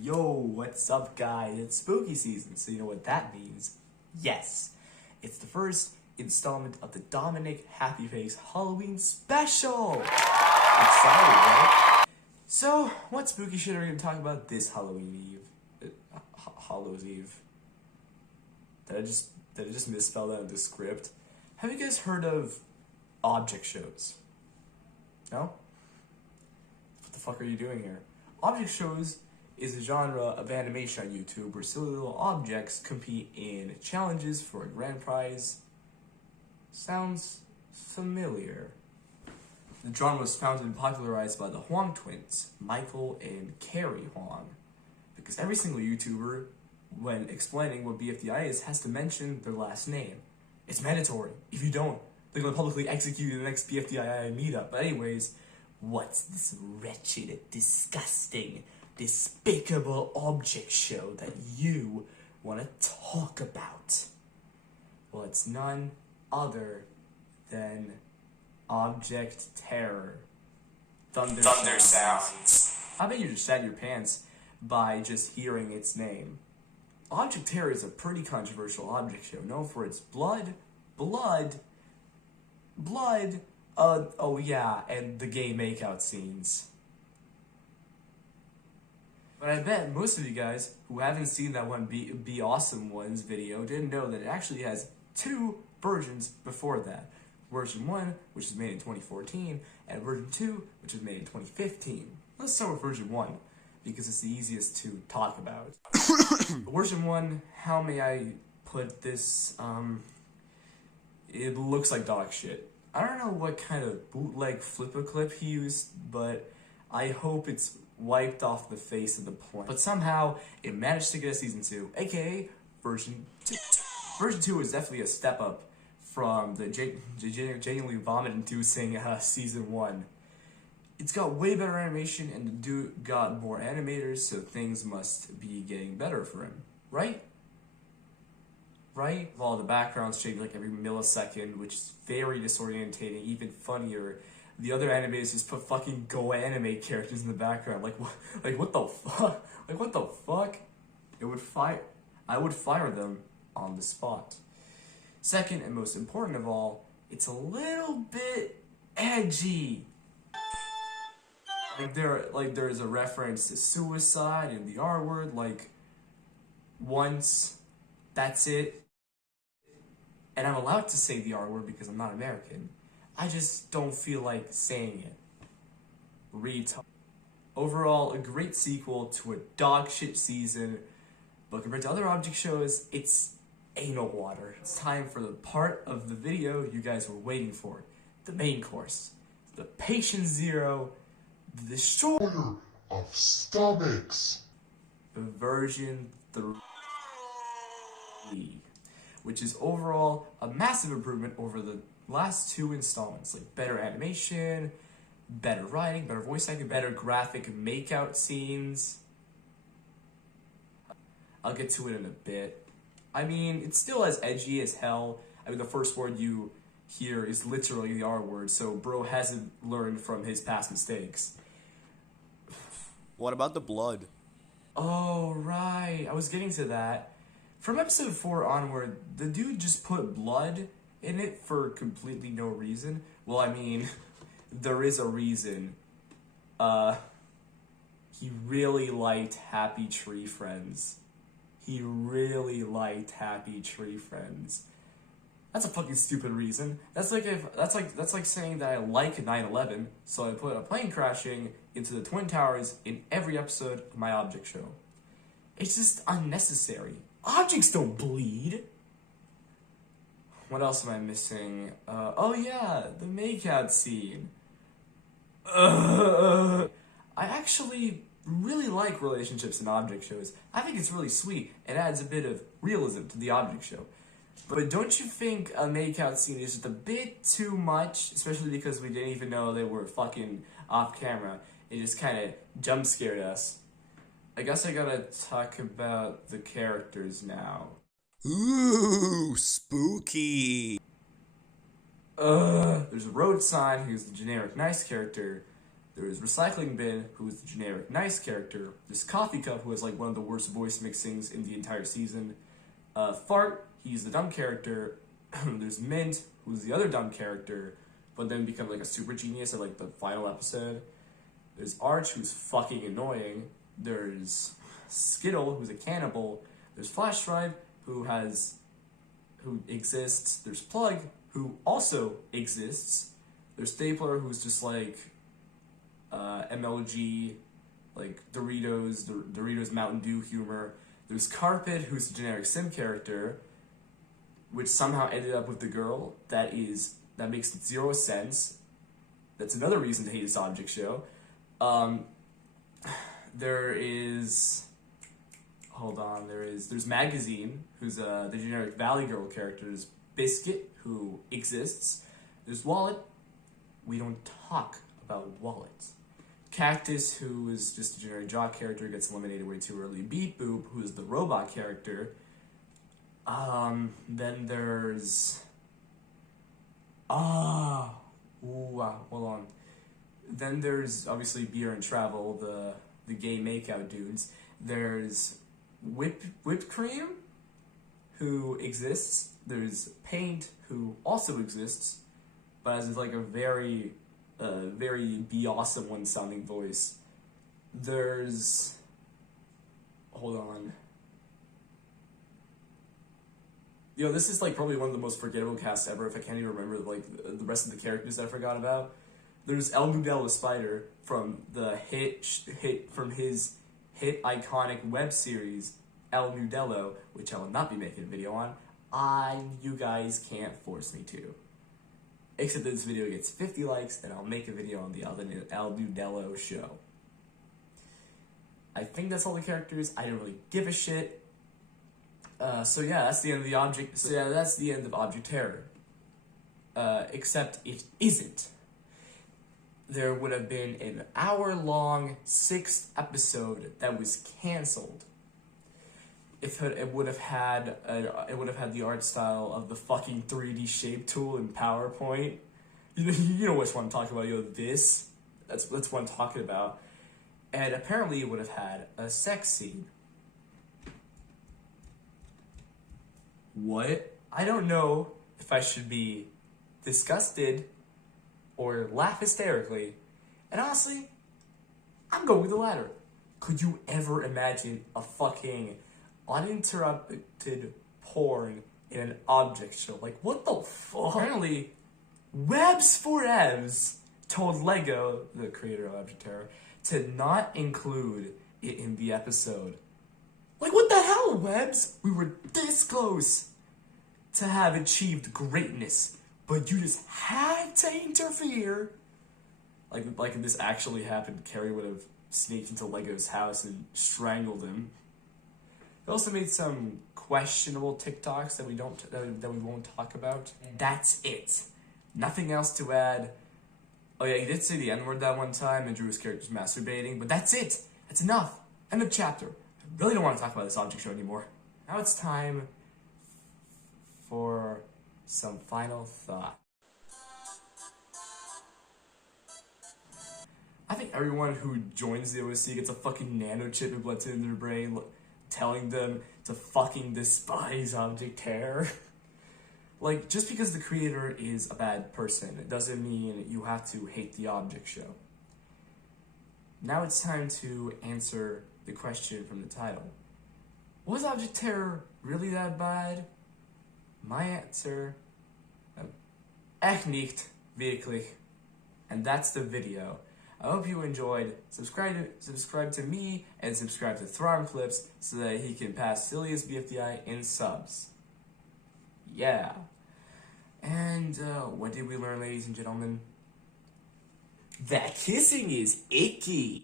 Yo, what's up guys? It's spooky season, so you know what that means. Yes, it's the first installment of the Dominik Happy Face Halloween special! Excited, right? So, what spooky shit are we gonna talk about this Halloween Eve? Hallows Eve. Did I just misspell that in the script? Have you guys heard of object shows? No? What the fuck are you doing here? Object shows is a genre of animation on YouTube where silly little objects compete in challenges for a grand prize. Sounds familiar. The genre was founded and popularized by the Huang twins, Michael and Carrie Huang. Because every single YouTuber, when explaining what BFDI is, has to mention their last name. It's mandatory. If you don't, they're going to publicly execute you in the next BFDI meetup. But anyways, what's this wretched, disgusting, despicable object show that you want to talk about? Well, it's none other than Object Terror. Thunder Sounds. I bet you just sat in your pants by just hearing its name. Object Terror is a pretty controversial object show, known for its blood, oh yeah, and the gay makeout scenes. But I bet most of you guys who haven't seen that one Be Awesome Ones video didn't know that it actually has two versions before that. Version 1, which was made in 2014, and version 2, which was made in 2015. Let's start with version 1, because it's the easiest to talk about. Version 1, how may I put this, it looks like dog shit. I don't know what kind of bootleg flipper clip he used, but I hope it's wiped off the face of the point. But somehow, it managed to get a season 2, aka version 2. Version 2 is definitely a step up from the genuinely vomit-inducing season 1. It's got way better animation, and the dude got more animators, so things must be getting better for him, right? Right? All the backgrounds change like every millisecond, which is very disorientating. Even funnier, the other animators just put fucking Go Animate characters in the background. Like what the fuck? Like what the fuck? I would fire them on the spot. Second, and most important of all, it's a little bit edgy. There's a reference to suicide and the R word, like, once, that's it. And I'm allowed to say the R word because I'm not American. I just don't feel like saying it. Overall, a great sequel to a dog shit season, but compared to other object shows, it's anal water. It's time for the part of the video you guys were waiting for. The main course. The patient zero, the destroyer of stomachs. Version 3. Which is overall a massive improvement over the last two installments. Like better animation, better writing, better voice acting, better graphic makeout scenes. I'll get to it in a bit. I mean, it's still as edgy as hell. I mean, the first word you hear is literally the R word, so bro hasn't learned from his past mistakes. What about the blood? Oh, right. I was getting to that. From episode 4 onward, the dude just put blood in it for completely no reason. Well, I mean, there is a reason. He really liked Happy Tree Friends. He really liked Happy Tree Friends. That's a fucking stupid reason. That's like saying that I like 9/11, so I put a plane crashing into the Twin Towers in every episode of my object show. It's just unnecessary. Objects don't bleed. What else am I missing? Oh yeah, the makeout scene. I actually really like relationships in object shows. I think it's really sweet and adds a bit of realism to the object show. But don't you think a makeout scene is just a bit too much? Especially because we didn't even know they were fucking off camera. It just kind of jump scared us. I guess I gotta talk about the characters now. Ooh, spooky. There's a road sign who's the generic nice character. There's Recycling Bin, who is the generic nice character. There's Coffee Cup, who has like one of the worst voice mixings in the entire season. Fart, he's the dumb character. There's Mint, who's the other dumb character, but then becomes like a super genius at like the final episode. There's Arch, who's fucking annoying. There's Skittle, who's a cannibal. There's Flash Drive, who exists. There's Plug, who also exists. There's Stapler, who's just like MLG, like Doritos Mountain Dew humor. There's Carpet, who's a generic sim character, which somehow ended up with the girl. That makes zero sense. That's another reason to hate this object show. There's Magazine, who's the generic Valley Girl character. There's Biscuit, who exists. There's Wallet. We don't talk about Wallet. Cactus, who is just a generic jock character, gets eliminated way too early. Beat Boop, who is the robot character. Then there's... hold on. Then there's, obviously, Beer and Travel, the gay makeout dudes. There's Whipped Cream, who exists. There's Paint, who also exists, but has like a very be awesome one sounding voice. There's... Hold on. This is like probably one of the most forgettable casts ever if I can't even remember like the rest of the characters I forgot about. There's El Nudelo Spider from his hit iconic web series El Nudelo, which I will not be making a video on. You guys can't force me to. Except that this video gets 50 likes and I'll make a video on the El Nudelo show. I think that's all the characters. I don't really give a shit. So yeah, that's the end of the object. So yeah, that's the end of Object Terror. Except it isn't. There would have been an hour-long 6th episode that was canceled. If it would have had the art style of the fucking 3D shape tool in PowerPoint. You know which one I'm talking about. This. That's what I'm talking about. And apparently it would have had a sex scene. What? I don't know if I should be disgusted or laugh hysterically. And honestly, I'm going with the latter. Could you ever imagine a fucking uninterrupted porn in an object show? Like, what the fuck? Apparently, Webs for Evs told Lego, the creator of Object Terror, to not include it in the episode. Like, what the hell, Webs? We were this close to have achieved greatness, but you just had to interfere. Like if this actually happened, Carrie would have sneaked into Lego's house and strangled him. He also made some questionable TikToks that we won't talk about. That's it. Nothing else to add. Oh yeah, he did say the N-word that one time and drew his characters masturbating, but that's it. That's enough. End of chapter. I really don't want to talk about this object show anymore. Now it's time for some final thought. I think everyone who joins the OSC gets a fucking nanochip implanted in their brain telling them to fucking despise Object Terror. Like, just because the creator is a bad person, it doesn't mean you have to hate the object show. Now it's time to answer the question from the title. Was Object Terror really that bad? My answer, echt nicht, wirklich. And that's the video. I hope you enjoyed. Subscribe to me and subscribe to hrarmvsSillouse so that he can pass Silius BFDI in subs. Yeah. And what did we learn, ladies and gentlemen? That kissing is icky.